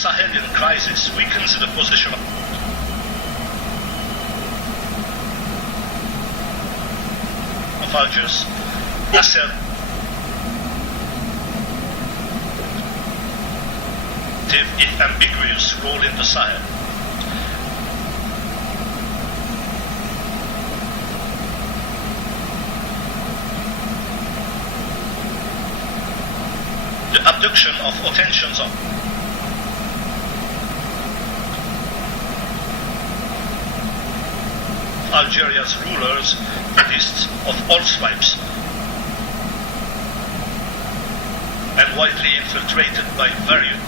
Sahelian crisis weakens the position of Algiers assertive if ambiguous role in the Sahel. The abduction of attentions of Algeria's rulers, artists of all stripes, and widely infiltrated by various,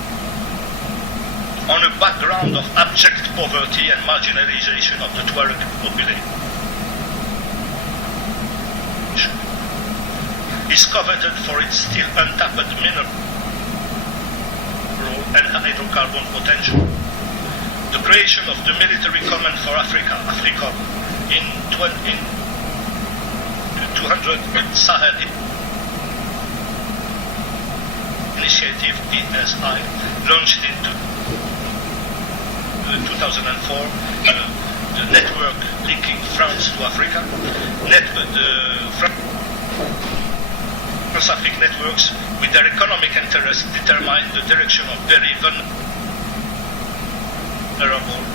on a background of abject poverty and marginalization of the Tuareg population, is coveted for its still untapped mineral and hydrocarbon potential. The creation of the Military Command for Africa, AFRICOM, in 200 Sahel initiative ESI, launched in 2004, the network linking France to Africa, Trans-African networks with their economic interests determine the direction of very vulnerable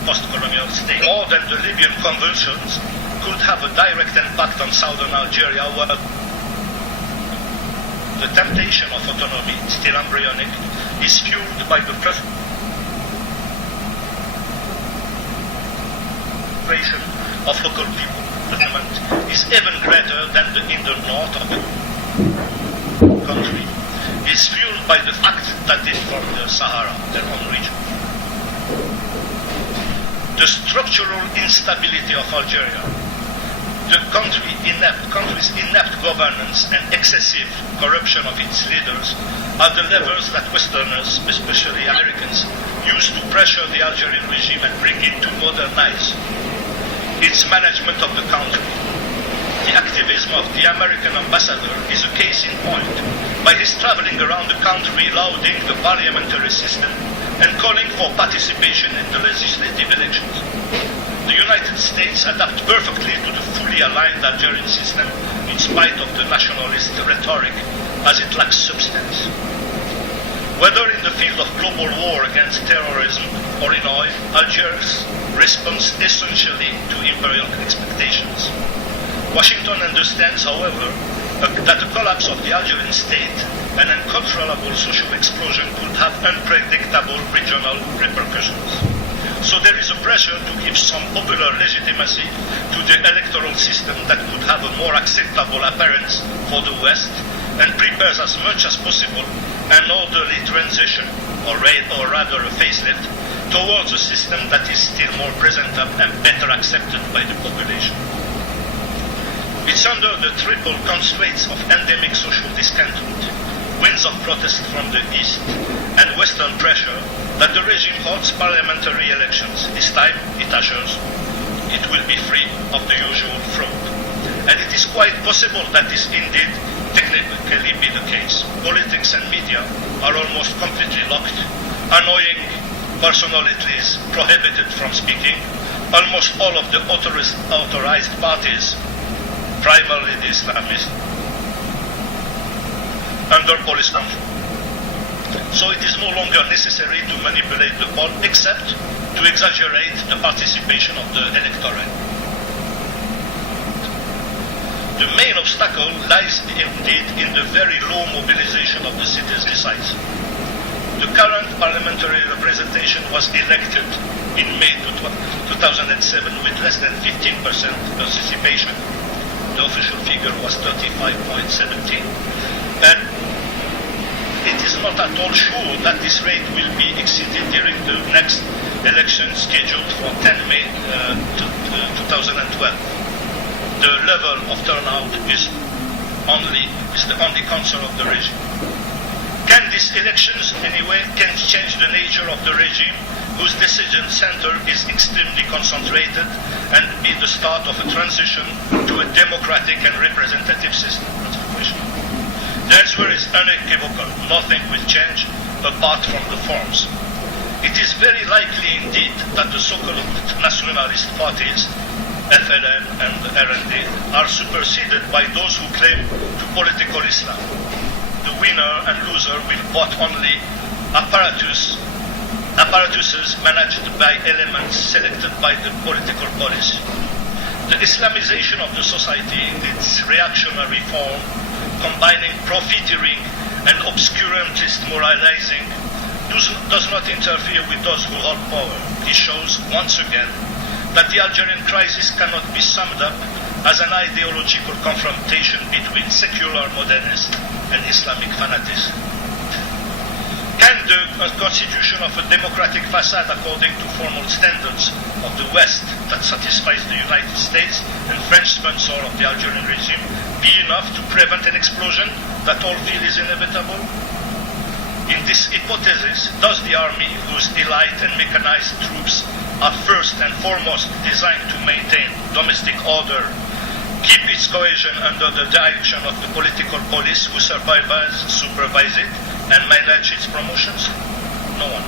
post-colonial states. More than the Libyan convulsions could have a direct impact on southern Algeria, where the temptation of autonomy, still embryonic, is fueled by the frustration of local people. The demand is even greater than in the north of the country, is fueled by the fact that it's from the Sahara, their own region. The structural instability of Algeria, the country's inept governance and excessive corruption of its leaders are the levers that Westerners, especially Americans, use to pressure the Algerian regime and bring it to modernize its management of the country. The activism of the American ambassador is a case in point, by his traveling around the country lauding the parliamentary system and calling for participation in the legislative elections. The United States adapt perfectly to the fully aligned Algerian system in spite of the nationalist rhetoric, as it lacks substance. Whether in the field of global war against terrorism or in oil, Algiers responds essentially to imperial expectations. Washington understands, however, that the collapse of the Algerian state and uncontrollable social explosion could have unpredictable regional repercussions. So there is a pressure to give some popular legitimacy to the electoral system that could have a more acceptable appearance for the West and prepares as much as possible an orderly transition, or rather a facelift, towards a system that is still more presentable and better accepted by the population. It's under the triple constraints of endemic social discontent, winds of protest from the East, and Western pressure that the regime holds parliamentary elections. This time, it assures, it will be free of the usual fraud. And it is quite possible that this indeed technically be the case. Politics and media are almost completely locked, annoying personalities prohibited from speaking, almost all of the authorized parties, primarily the Islamists, under police control. So it is no longer necessary to manipulate the poll, except to exaggerate the participation of the electorate. The main obstacle lies indeed in the very low mobilization of the citizen size. The current parliamentary representation was elected in May 2007 with less than 15% participation. The official figure was 35.17. And it is not at all sure that this rate will be exceeded during the next election scheduled for 10 May 2012. The level of turnout is the only concern of the regime. Can these elections anyway change the nature of the regime, whose decision center is extremely concentrated, and be the start of a transition to a democratic and representative system? That's the question. The answer is unequivocal. Nothing will change apart from the forms. It very likely indeed that the so-called nationalist parties, FLN and RND, are superseded by those who claim to political Islam. The winner and loser will vote only apparatuses managed by elements selected by the political policy. The Islamization of the society in its reactionary form, combining profiteering and obscurantist moralizing, does not interfere with those who hold power. It shows, once again, that the Algerian crisis cannot be summed up as an ideological confrontation between secular modernists and Islamic fanatics. Can the constitution of a democratic facade according to formal standards of the West that satisfies the United States and French sponsor of the Algerian regime be enough to prevent an explosion that all feel is inevitable? In this hypothesis, does the army, whose elite and mechanized troops are first and foremost designed to maintain domestic order, keep its cohesion under the direction of the political police who supervise it and manage its promotions? No one.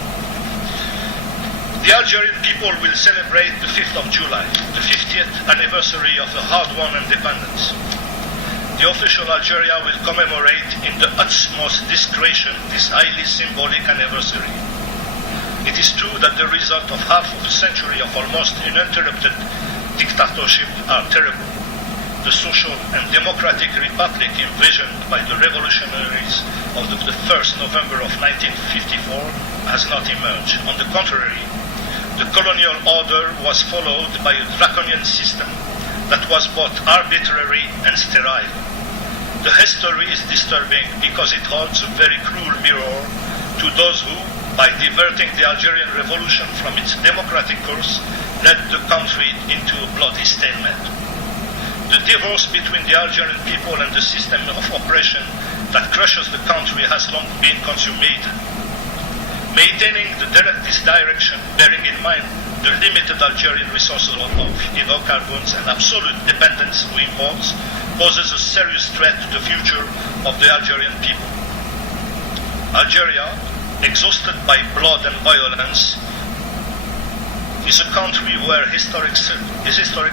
The Algerian people will celebrate the 5th of July, the 50th anniversary of the hard-won independence. The official Algeria will commemorate in the utmost discretion this highly symbolic anniversary. It is true that the result of half of a century of almost uninterrupted dictatorship are terrible. The social and democratic republic envisioned by the revolutionaries of the 1st November of 1954 has not emerged. On the contrary, the colonial order was followed by a draconian system that was both arbitrary and sterile. The history is disturbing because it holds a very cruel mirror to those who, by diverting the Algerian revolution from its democratic course, led the country into a bloody stalemate. The divorce between the Algerian people and the system of oppression that crushes the country has long been consummated. Maintaining this direction, bearing in mind the limited Algerian resources of hydrocarbons and absolute dependence on imports, poses a serious threat to the future of the Algerian people. Algeria, exhausted by blood and violence, is a country where historic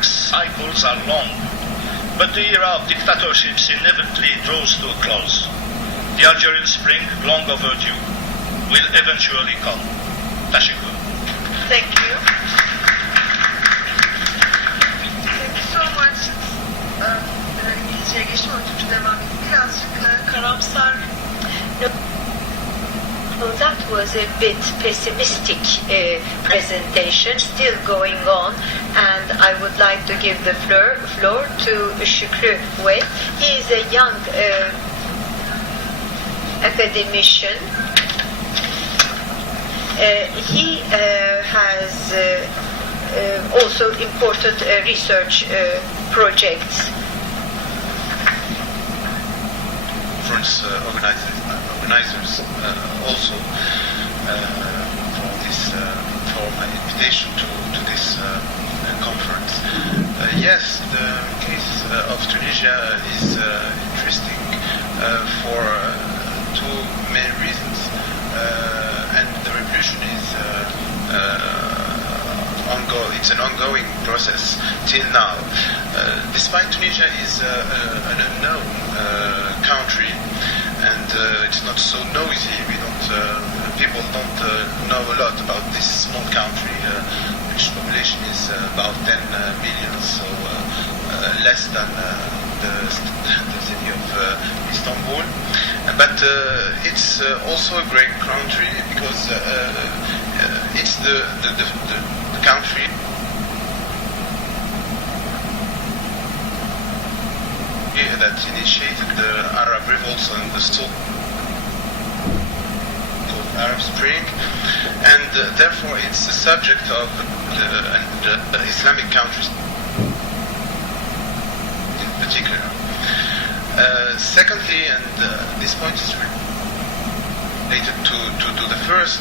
cycles are long, but the era of dictatorships inevitably draws to a close. The Algerian spring, long overdue, will eventually come. Tashiko. Thank you. Thank you so much. İngilizceye geçtim ama Türkçe devam edeyim. Birazcık karamsar. Well, that was a bit pessimistic presentation still going on, and I would like to give the floor to Şükrü Wet. He is a young academician. He has also important research projects. Organizers also for my invitation to this conference. Yes, the case of Tunisia is interesting for two main reasons, and the revolution is it's an ongoing process till now. Despite Tunisia is an unknown country, and it's not so noisy. People don't know a lot about this small country, which population is about 10 million, so less than the city of Istanbul. But it's also a great country because it's the country that initiated the Arab revolts and the so-called Arab Spring, and therefore it's the subject of the Islamic countries in particular. Secondly, and this point is related to the first,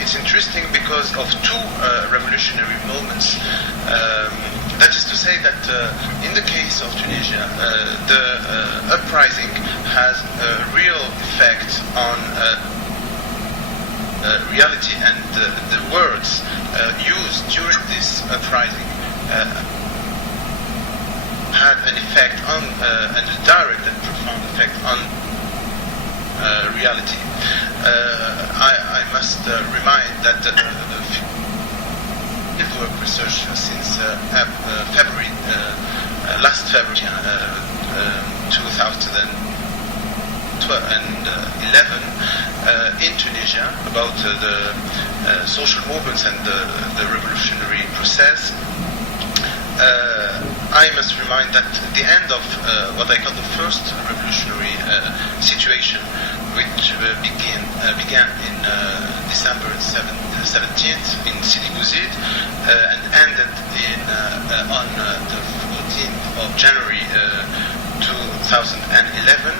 it's interesting because of two revolutionary moments. That is to say that in the case of Tunisia, the uprising has a real effect on reality and the words used during this uprising had an effect on, a direct and profound effect on reality. I must remind that fieldwork research since February, last February 2011 in Tunisia about the social movements and the revolutionary process. I must remind that the end of what I call the first revolutionary situation, which began in December 17th in Sidi Bouzid and ended on the 14th of January 2011,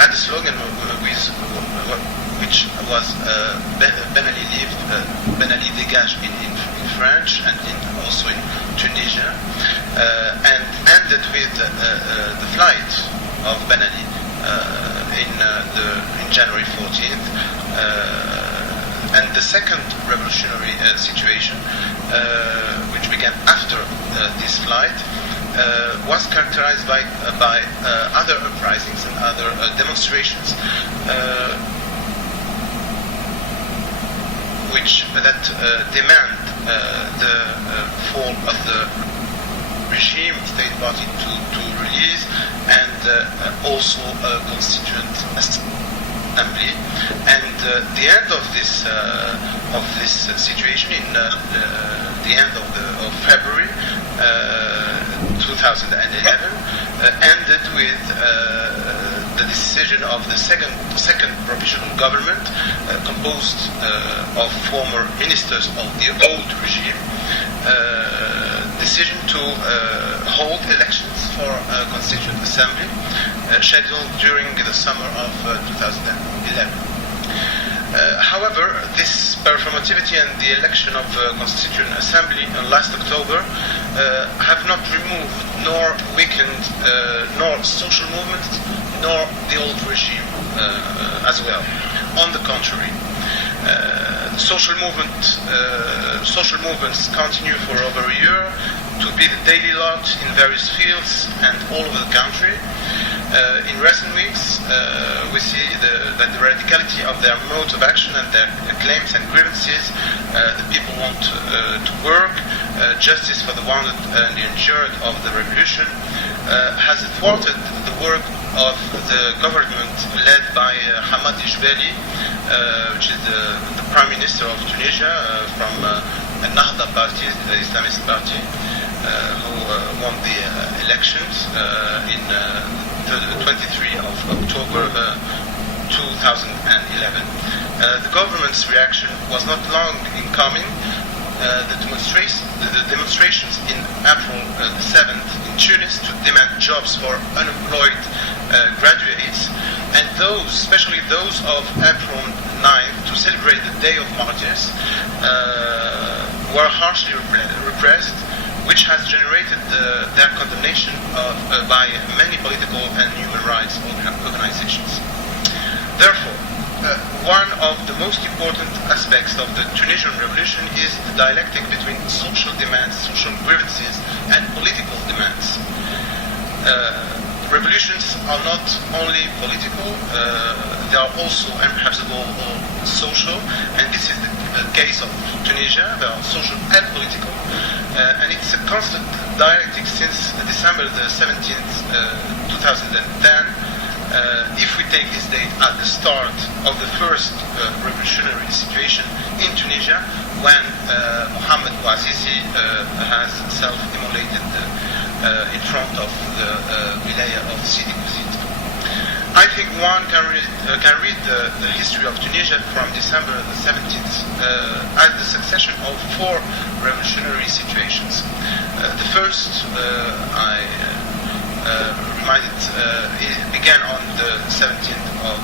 had a slogan which was Ben Ali lived, Ben Ali dégage in French and also in Tunisia, and ended with the flight of Ben Ali in January 14th. And the second revolutionary situation, which began after this flight, was characterized by other uprisings and other demonstrations, which demand the fall of the regime, state party to release, and also a constituent assembly. And the end of this situation in the end of February 2011 ended with the decision of the second provisional government composed of former ministers of the old regime, decision to hold elections for a constituent assembly scheduled during the summer of 2011. However, this performativity and the election of the Constituent Assembly last October have not removed nor weakened nor social movements nor the old regime as well. On the contrary, social movements continue for over a year to be the daily lot in various fields and all over the country. In recent weeks, we see that the radicality of their mode of action and their claims and grievances, the people want to work, justice for the wounded and the injured of the revolution, has thwarted the work of the government led by Hamad Ijbali, which is the Prime Minister of Tunisia from Ennahda party, the Islamist party, who won the elections in the 23 of October 2011. The government's reaction was not long in coming. The demonstrations in April the 7th in Tunis to demand jobs for unemployed graduates, and those, especially those of April 9th to celebrate the Day of Martyrs, were harshly repressed, which has generated their condemnation by many political and human rights organizations. Therefore, one of the most important aspects of the Tunisian revolution is the dialectic between social demands, social grievances, and political demands. Revolutions are not only political, they are also, and perhaps above all, social, and this is the case of Tunisia. They are social and political, and it's a constant dialectic since December the 17th, 2010. If we take this date at the start of the first revolutionary situation in Tunisia, when Mohamed Bouazizi has self-immolated in front of the wilaya of Sidi Bouzid. I think one can read the history of Tunisia from December the 17th as the succession of four revolutionary situations. The first, I reminded, it began on the 17th of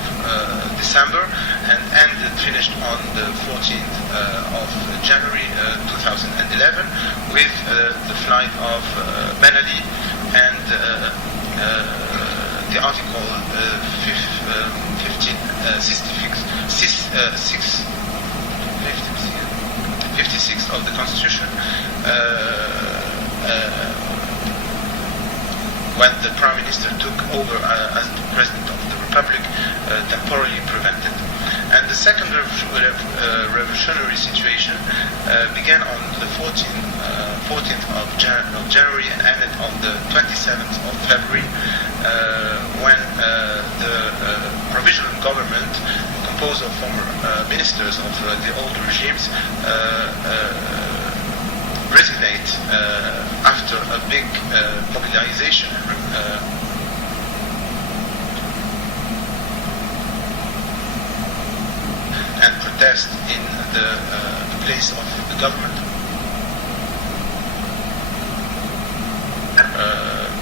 December and finished on the 14th of January 2011 with the flight of Ben Ali and the the article 56 of the Constitution, when the Prime Minister took over as the President of the Republic, temporarily prevented. And the second revolutionary situation began on the 14th of January and ended on the 27th of February, when the provisional government, composed of former ministers of the old regimes, resignate after a big mobilization and protest in the place of the government.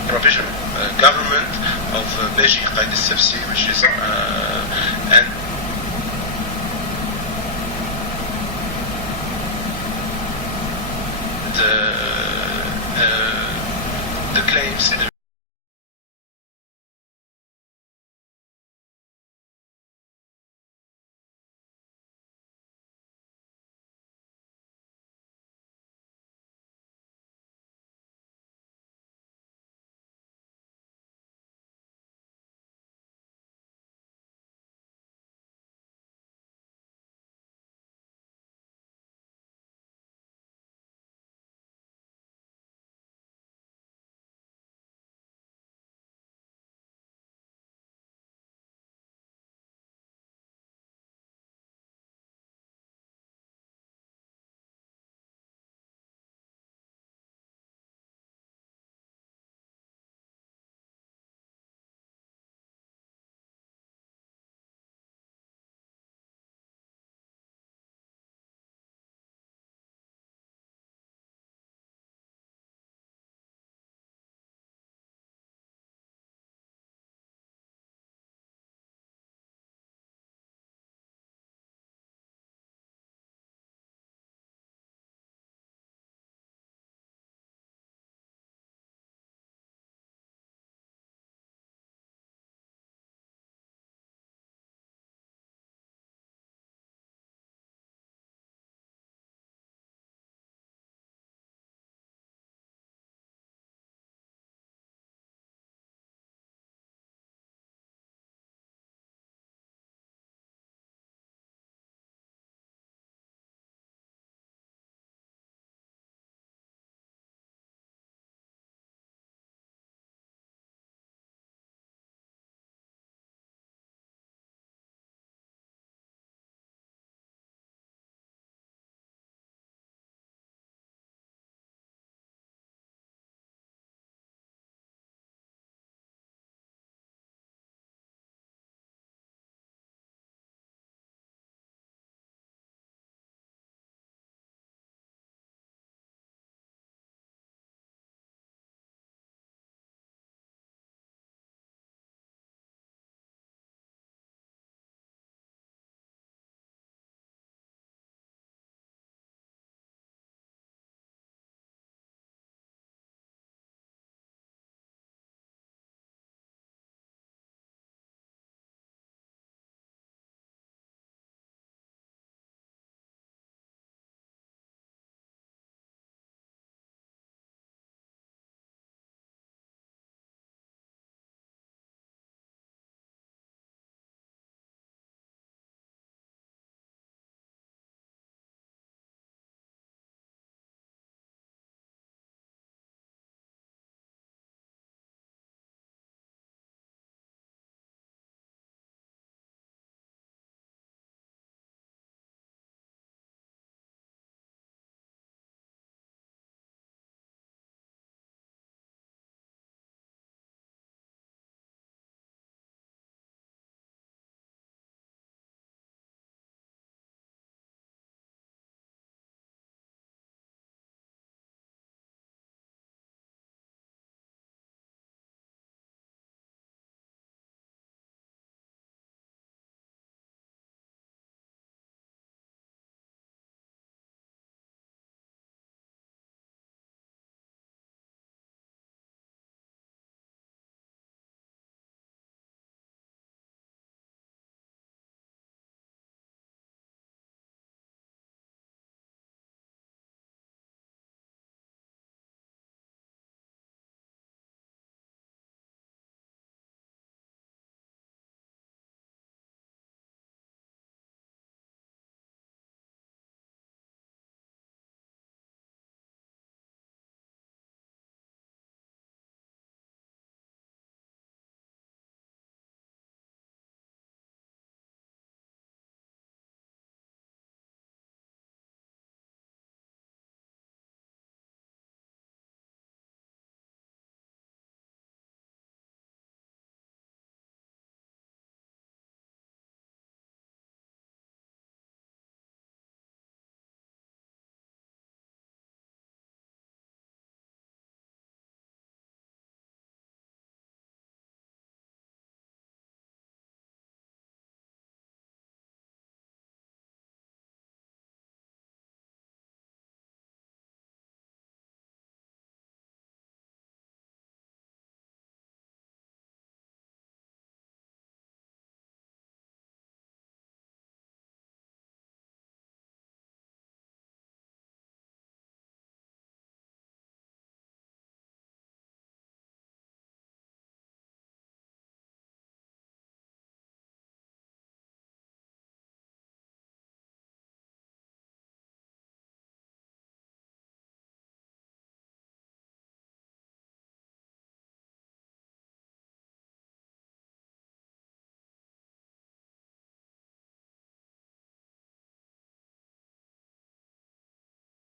Provisional government of Beji Qaid al-Sifsi, which is and